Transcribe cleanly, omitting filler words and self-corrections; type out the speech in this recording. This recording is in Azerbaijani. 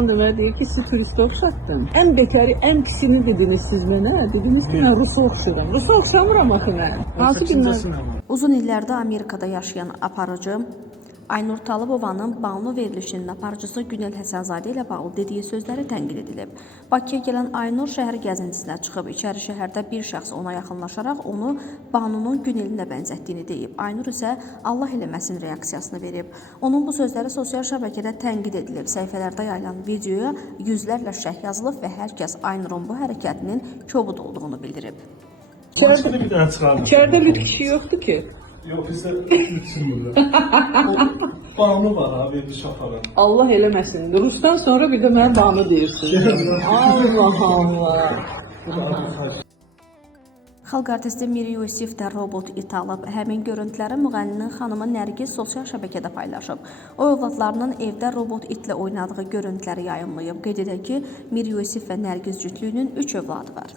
Oğlan demə deyir ki, siz turistə oxşatdın. Ən bekari, ən pisini dediniz siz mənə. Dediniz ki, mən Rusa oxşuram. Rusa oxşamıram axı mən. Hansı günlər? Uzun illərdə Amerikada yaşayan aparıcı Aynur Talıbovanın banlı verilişinin aparıcısı Günel Həsənzadə ilə bağlı dediyi sözləri tənqid edilib. Bakıya gələn Aynur şəhər gəzintisinə çıxıb. İçəri şəhərdə bir şəxs ona yaxınlaşaraq onu Banunun Günelinə bənzətdiyini deyib. Aynur isə Allah eləməsin reaksiyasını verib. Onun bu sözləri sosial şəbəkədə tənqid edilib. Səhifələrdə yayılan videoya yüzlərlə şərh yazılıb və hər kəs Aynurun bu hərəkətinin kobud olduğunu bildirib. İçəridə bir kişi yoxdur ki. Yox, isə üçün burada. Bağlı var ha, veriliş aparan. Allah eləməsin. Rusdan sonra bir də mənə bağlı deyirsin. Allah Allah. Xalq artisti Miri Yusif də robot it alıb. Həmin görüntüləri müğənninin xanımı Nərgiz sosial şəbəkədə paylaşıb. O, övladlarının evdə robot itlə oynadığı görüntüləri yayımlayıb. Qeyd edək ki, Miri Yusif və Nərgiz cütlüyünün 3 övladı var.